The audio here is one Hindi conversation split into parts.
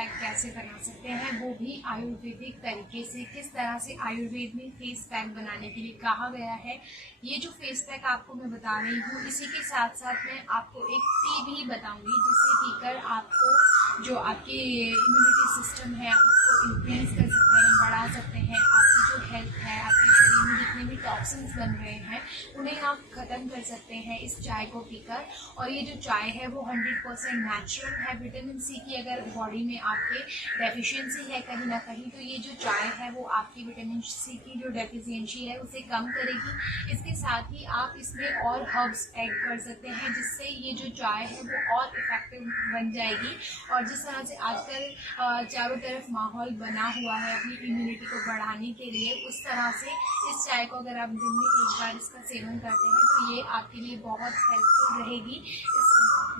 पैक कैसे बना सकते हैं, वो भी आयुर्वेदिक तरीके से। किस तरह से आयुर्वेद में फेस पैक बनाने के लिए कहा गया है, ये जो फेस पैक आपको मैं बता रही हूँ, इसी के साथ साथ मैं आपको एक टी भी बताऊंगी जिसे पीकर आपको जो आपकी इम्यूनिटी सिस्टम है आप उसको इंक्रीज कर सकते हैं, बढ़ा सकते हैं। आपकी जो हेल्थ है, आपके शरीर में जितने भी टॉक्सिन्स बन रहे हैं उन्हें आप ख़त्म कर सकते हैं इस चाय को पीकर। और ये जो चाय है वो 100% नेचुरल है। विटामिन सी की अगर बॉडी में आपके डेफिशिएंसी है कहीं ना कहीं, तो ये जो चाय है वो आपकी विटामिन सी की जो डेफिशिएंसी है उसे कम करेगी। इसके साथ ही आप इसमें और हर्ब्स ऐड कर सकते हैं जिससे ये जो चाय है वो और इफेक्टिव बन जाएगी। और जिस तरह से आजकल चारों तरफ माहौल बना हुआ है अपनी इम्यूनिटी को बढ़ाने के लिए, उस तरह से इस चाय को अगर आप दिन में एक बार इसका सेवन करते हैं तो ये आपके लिए बहुत हेल्पफुल रहेगी। इस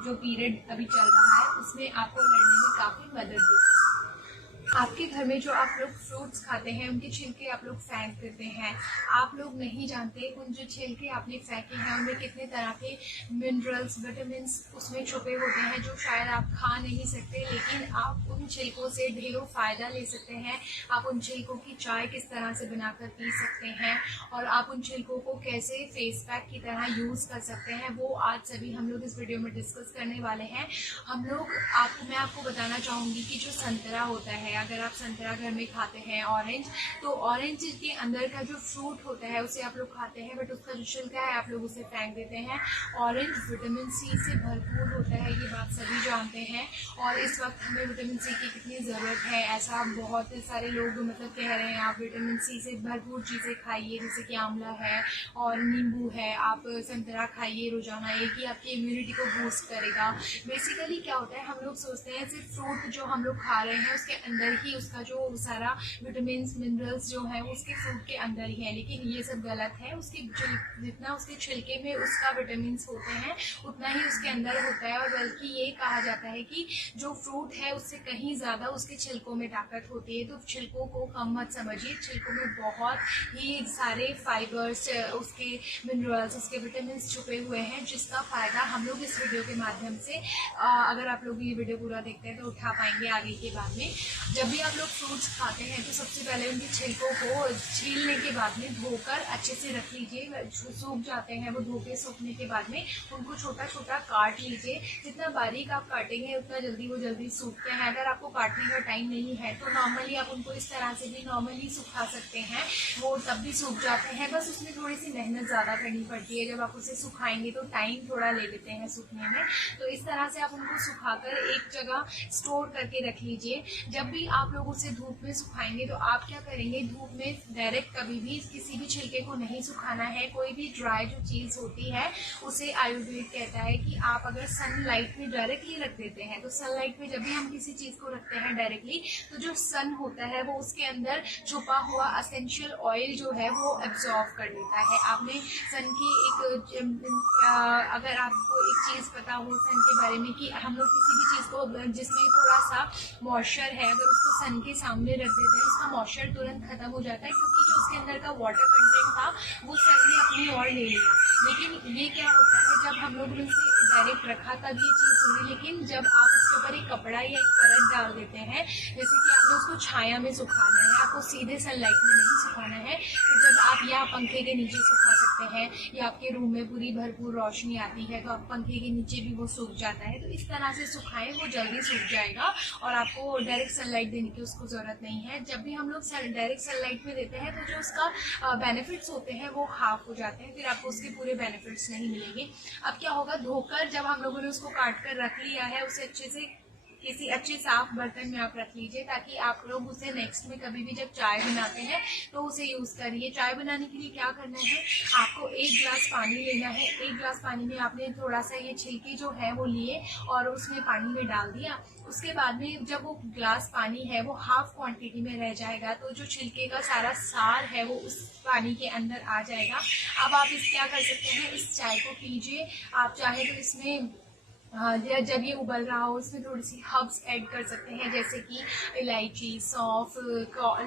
जो पीरियड अभी चल रहा है उसमें आपको लड़ने में काफ़ी मदद देगी। आपके घर में जो आप लोग फ्रूट्स खाते हैं उनके छिलके आप लोग फेंक देते हैं, आप लोग नहीं जानते उन जो छिलके आपने फेंके हैं उनमें कितने तरह के मिनरल्स, विटामिन उसमें छुपे होते हैं जो शायद आप खा नहीं सकते, लेकिन आप उन छिलकों से ढेरों फ़ायदा ले सकते हैं। आप उन छिलकों की चाय किस तरह से बनाकर पी सकते हैं और आप उन छिलकों को कैसे फेस पैक की तरह यूज़ कर सकते हैं, वो आज सभी हम लोग इस वीडियो में डिस्कस करने वाले हैं। मैं आपको बताना चाहूँगी कि जो संतरा होता है, अगर आप संतरा घर में खाते हैं, ऑरेंज, तो ऑरेंज के अंदर का जो फ्रूट होता है उसे आप लोग खाते हैं, बट उसका जो छिलका है आप लोग उसे फेंक देते हैं। ऑरेंज विटामिन सी से भरपूर होता है, ये बात सभी जानते हैं। और इस वक्त हमें विटामिन सी की कितनी ज़रूरत है, ऐसा बहुत सारे लोग मतलब कह रहे हैं आप विटामिन सी से भरपूर चीज़ें खाइए, जैसे कि आंवला है और नींबू है, आप संतरा खाइए रोजाना, एक ही आपकी इम्यूनिटी को बूस्ट करेगा। बेसिकली क्या होता है, हम लोग सोचते हैं सिर्फ फ्रूट जो हम लोग खा रहे हैं उसके अंदर ही उसका जो सारा विटामिन मिनरल्स जो है वो उसके फ्रूट के अंदर ही है, लेकिन ये सब गलत है। उसके जितना उसके छिलके में उसका विटामिन होते हैं उतना ही उसके अंदर होता है। और बल्कि ये कहा जाता है कि जो फ्रूट है उससे कहीं ज़्यादा उसके छिलकों में ताकत होती है। तो छिलकों को कम मत समझिए, छिलकों में बहुत ही सारे फाइबर्स, उसके मिनरल्स, उसके विटामिन छुपे हुए हैं जिसका फ़ायदा हम लोग इस वीडियो के माध्यम से अगर आप लोग ये वीडियो पूरा देखते हैं तो उठा पाएंगे आगे के बाद में। जब भी आप लोग फ्रूट्स खाते हैं तो सबसे पहले उनके छिलकों को छीलने के बाद में धोकर अच्छे से रख लीजिए। सूख जाते हैं वो, धो के सूखने के बाद में उनको छोटा छोटा काट लीजिए। जितना बारीक आप काटेंगे उतना जल्दी सूखते हैं। अगर आपको काटने का टाइम नहीं है तो नॉर्मली आप उनको इस तरह से भी नॉर्मली सुखा सकते हैं, वो तब भी सूख जाते हैं। बस उसमें थोड़ी सी मेहनत ज़्यादा करनी पड़ती है, जब आप उसे सुखाएंगे तो टाइम थोड़ा ले लेते हैं सूखने में। तो इस तरह से आप उनको सुखाकर एक जगह स्टोर करके रख लीजिए। जब भी आप लोग उसे धूप में सुखाएंगे तो आप क्या करेंगे, धूप में डायरेक्ट कभी भी किसी भी छिलके को नहीं सुखाना है। कोई भी ड्राई जो चीज़ होती है उसे आयुर्वेद कहता है कि आप अगर सनलाइट में डायरेक्टली रख देते हैं, तो सनलाइट में जब भी हम किसी चीज़ को रखते हैं डायरेक्टली, तो जो सन होता है वो उसके अंदर छुपा हुआ असेंशियल ऑयल जो है वो एब्जॉर्ब कर लेता है। आपने सन की अगर आपको एक चीज़ पता हो सन के बारे में कि हम लोग किसी भी चीज़ को जिसमें थोड़ा सा मॉइस्चर है अगर उसको सन के सामने रख देते हैं उसका मॉइस्चर तुरंत खत्म हो जाता है, क्योंकि जो उसके अंदर का वाटर कंटेंट था वो सन ने अपनी ओर ले लिया। लेकिन ये क्या होता है, जब हम लोग ने इसे डायरेक्ट रखा तब ये चीज़ हुई, लेकिन जब आप उसके ऊपर एक कपड़ा या एक परत डाल देते हैं, जैसे कि आपने उसको छाया में सुखाना है, आपको सीधे सनलाइट में नहीं सुखाना है, तो जब आप या पंखे के नीचे सुखा सकते हैं या आपके रूम में पूरी भरपूर रोशनी आती है तो आप पंखे के नीचे भी वो सूख जाता है। तो इस तरह से सुखाएं, वो जल्दी सूख जाएगा और आपको डायरेक्ट सनलाइट देने की उसको ज़रूरत नहीं है। जब भी हम लोग डायरेक्ट सनलाइट में देते हैं तो जो उसका बेनिफिट्स होते हैं वो हाफ हो जाते हैं, फिर आपको उसके पूरे बेनिफिट्स नहीं मिलेंगे। अब क्या होगा, धोकर जब हम लोगों ने उसको काट कर रख लिया है, उसे अच्छे से किसी अच्छे साफ बर्तन में आप रख लीजिए ताकि आप लोग उसे नेक्स्ट में कभी भी जब चाय बनाते हैं तो उसे यूज़ करिए। चाय बनाने के लिए क्या करना है, आपको 1 गिलास पानी लेना है। 1 गिलास पानी में आपने थोड़ा सा ये छिलके जो है वो लिए और उसमें पानी में डाल दिया। उसके बाद में जब वो गिलास पानी है वो हाफ क्वांटिटी में रह जाएगा तो जो छिलके का सारा सार है वो उस पानी के अंदर आ जाएगा। अब आप क्या कर सकते हैं, इस चाय को पीजिए। आप चाहे तो इसमें जब ये उबल रहा हो उसमें थोड़ी सी हर्ब्स ऐड कर सकते हैं, जैसे कि इलायची, सौंफ,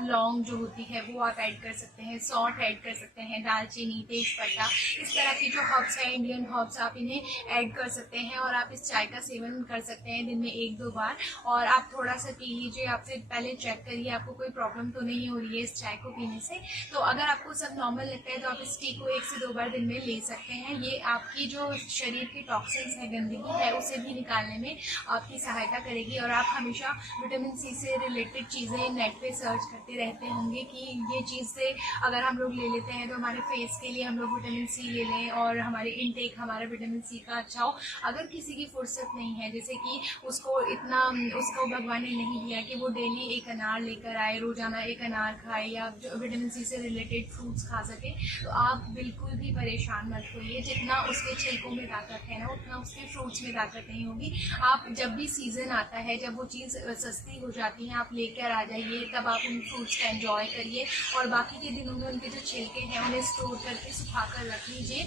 लौंग जो होती है वो आप ऐड कर सकते हैं, सौंठ ऐड कर सकते हैं, दालचीनी, तेजपत्ता, इस तरह की जो हर्ब्स हैं, इंडियन हर्ब्स, आप इन्हें ऐड कर सकते हैं। और आप इस चाय का सेवन कर सकते हैं दिन में 1-2 बार, और आप थोड़ा सा पी लीजिए। आप फिर पहले चेक करिए आपको कोई प्रॉब्लम तो नहीं हो रही है इस चाय को पीने से। तो अगर आपको सब नॉर्मल लगता है तो आप इस टी को 1 से 2 बार दिन में ले सकते हैं। ये आपकी जो शरीर की टॉक्सिन्स है, गंदगी है, उसे भी निकालने में आपकी सहायता करेगी। और आप हमेशा विटामिन सी से रिलेटेड चीज़ें नेट पे सर्च करते रहते होंगे कि ये चीज़ से अगर हम लोग ले लेते हैं तो हमारे फेस के लिए हम लोग विटामिन सी ले लें और हमारे इनटेक हमारा विटामिन सी का अच्छा हो। अगर किसी की फुर्सत नहीं है, जैसे कि उसको भगवान ने नहीं दिया कि वो डेली एक अनार लेकर आए, रोजाना एक अनार खाए या विटामिन सी से रिलेटेड फ्रूट्स खा सके, तो आप बिल्कुल भी परेशान मत होइए। जितना उसके छिलकों में ताकत है ना, उतना उसके फ्रूट्स में ताकत नहीं होगी। आप जब भी सीजन आता है, जब वो चीज़ सस्ती हो जाती है, आप लेकर आ जाइए, तब आप उन फ्रूट्स का एंजॉय करिए। और बाकी के दिनों में उनके जो छिलके हैं उन्हें स्टोर करके सुखा कर रख लीजिए।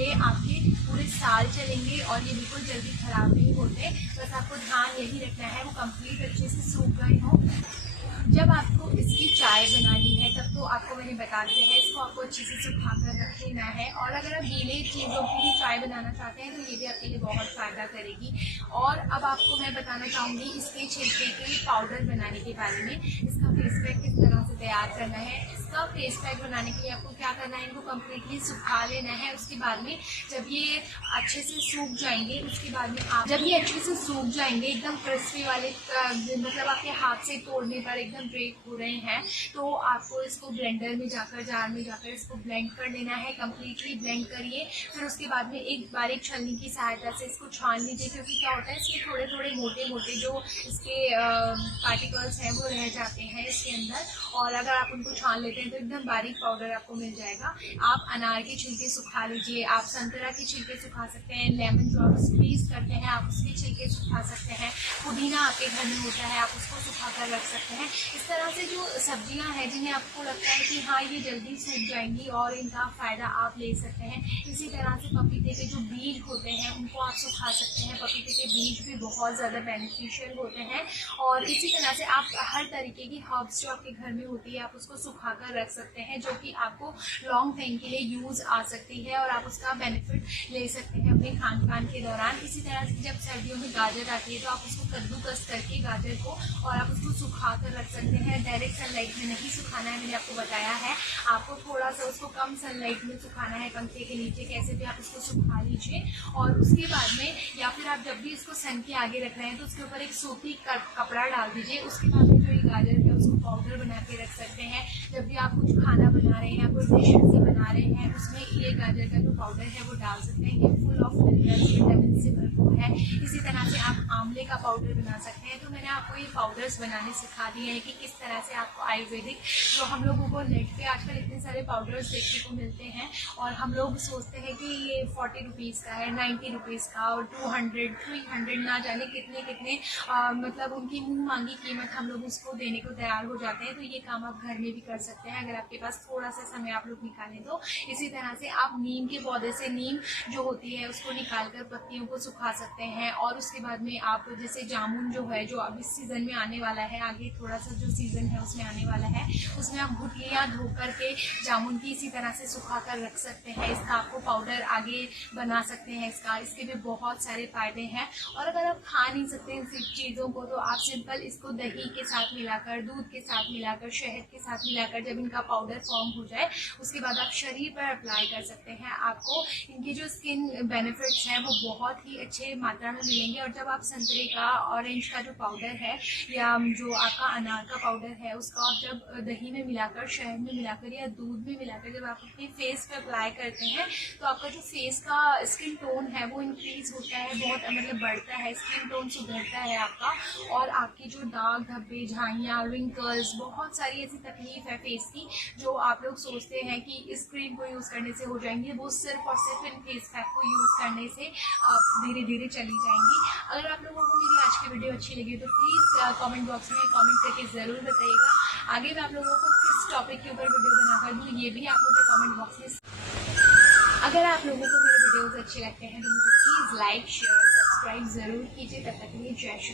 ये आपके पूरे साल चलेंगे और ये बिल्कुल जल्दी खराब नहीं होते। बस आपको ध्यान यही रखना है वो कंप्लीट अच्छे से सूख गए हों। जब आपको इसकी चाय बनानी है तब तो आपको मैंने बता दिया है, इसको आपको अच्छे से सुखा कर रख लेना है। और अगर आप गीले चीज़ों की भी चाय बनाना चाहते हैं तो ये भी आपके लिए बहुत फ़ायदा करेगी। और अब आपको मैं बताना चाहूँगी इसके छिलके के पाउडर बनाने के बारे में। इसका फेस पैक किस तरह से तैयार करना है। इसका फेस पैक बनाने के लिए आपको क्या करना है, इनको कम्प्लीटली सुखा लेना है। उसके बाद में जब ये अच्छे से सूख जाएंगे, उसके बाद में आप जब ये अच्छे से सूख जाएंगे, एकदम क्रिस्पी वाले, मतलब आपके हाथ से तोड़ने पर एकदम ब्रेक हो रहे हैं, तो आपको इसको ब्लेंडर में जाकर, जार में जाकर इसको ब्लेंड कर लेना है। कम्प्लीटली ब्लेंड करिए। फिर उसके बाद में एक बारीक छलनी की सहायता से इसको छान लीजिए, क्योंकि क्या होता है इसके थोड़े थोड़े मोटे मोटे जो इसके पार्टिकल्स हैं वो रह जाते हैं इसके अंदर। और अगर आप उनको छान लेते हैं तो एकदम बारीक पाउडर आपको मिल जाएगा। आप अनार के छिलके सुखा लीजिए, आप संतरा के छिलके सुखा सकते हैं, लेमन जो आप स्क्वीज करते हैं आप उसके छिलके सुखा सकते हैं, पुदीना आपके घर में होता है आप उसको सुखा कर रख सकते हैं। इस तरह से जो सब्जियां हैं जिन्हें आपको लगता है कि हाँ ये जल्दी सूख जाएंगी और इनका फ़ायदा आप ले सकते हैं। इसी तरह से पपीते के जो बीज होते हैं उनको आप सुखा सकते हैं। पपीते के बीज भी बहुत ज़्यादा बेनिफिशियल होते हैं। और इसी तरह से आप हर तरीके की हर्ब्स जो आपके घर में होती है आप उसको सुखा कर रख सकते हैं, जो कि आपको लॉन्ग टाइम के लिए यूज़ आ सकती है और आप उसका बेनिफिट ले सकते हैं अपने खान पान के दौरान। इसी तरह से जब सर्दियों में गाजर आती है तो आप उसको कद्दूकस करके गाजर को और आप उसको सुखा कर रख सकते हैं। डायरेक्ट सनलाइट में नहीं सुखाना है, मैंने आपको बताया है। आपको थोड़ा सा उसको कम सनलाइट में सुखाना है, पंखे के नीचे कैसे भी आप उसको सुखा लीजिए। और उसके बाद में या फिर आप जब भी इसको सन के आगे रख रहे हैं तो उसके ऊपर एक सूती कपड़ा डाल दीजिए। उसके बाद में जो ये गाजर है उसको पाउडर बना के रख सकते हैं। जब भी आप कुछ खाना बना रहे हैं, कोई डिश ऐसी बना रहे हैं, उसमें ये गाजर का जो पाउडर है वो डाल सकते हैं। ये फुल ऑफ मिनरल्स, विटामिन से भरपूर है। इसी तरह से आप आंवले का पाउडर बना सकते हैं। तो मैंने आपको ये पाउडर्स बनाने सिखा दिए हैं कि किस तरह से आपको आयुर्वेदिक, जो हम लोगों को नेट पे आजकल इतने सारे पाउडर्स देखने को मिलते हैं और हम लोग सोचते हैं कि ये 40 रुपीज़ का है, 90 रुपीज़ का और 200, 300, ना जाने कितने कितने मतलब उनकी मुँह मांगी कीमत हम लोग उसको देने को तैयार हो जाते हैं। तो ये काम आप घर में भी कर सकते हैं अगर आपके पास थोड़ा सा समय आप लोग निकालें तो। इसी तरह से आप नीम के पौधे से नीम जो होती है उसको निकाल कर पत्तियों को सुखा सकते हैं। और उसके बाद में आप जैसे जामुन जो है, जो अब इस सीज़न में आने वाला है, आगे थोड़ा सा जो सीज़न है उसमें आने वाला है, उसमें आप गुठलियाँ धो करके जामुन की इसी तरह से सुखा कर रख सकते हैं। इसका आपको पाउडर आगे बना सकते हैं। इसके भी बहुत सारे फायदे हैं। और अगर आप खा नहीं सकते इन चीज़ों को तो आप सिंपल इसको दही के साथ मिलाकर, दूध के साथ मिलाकर, शहद के साथ मिलाकर जब इनका पाउडर फॉर्म हो जाए उसके बाद आप शरीर पर अप्लाई कर सकते हैं। आपको इनकी जो स्किन बेनिफिट्स हैं वो बहुत ही अच्छे मात्रा में मिलेंगे। और जब आप संतरे का, ऑरेंज का जो पाउडर है या जो आपका अनार का पाउडर है उसका आप जब दही में मिलाकर, शहद में मिलाकर या दूध में मिलाकर जब आप अपने फेस पे अप्लाई करते हैं तो आपका जो फेस का स्किन टोन है वो इंक्रीज होता है, बहुत मतलब बढ़ता है, स्किन टोन सुधरता है आपका। और आपकी जो दाग धब्बे, झाइयाँ, रिंकल्स, बहुत सारी ऐसी तकलीफ है फेस की जो आप लोग सोचते हैं कि इस क्रीम को यूज़ करने से हो जाएंगी, वो सिर्फ और सिर्फ इन फेस पैक को यूज़ करने से धीरे धीरे चली जाएंगी। अगर आप लोगों को मेरी आज की वीडियो अच्छी लगी तो प्लीज़ कमेंट बॉक्स में कमेंट करके ज़रूर बताइएगा। आगे मैं आप लोगों को किस टॉपिक के ऊपर वीडियो बनाकर दूँ ये भी आप मुझे कमेंट बॉक्स में। अगर आप लोगों को मेरे वीडियोज़ अच्छे लगते हैं तो मुझे please like, share, subscribe subscribe ज़रूर कीजिए। तब तक के लिए जय श्री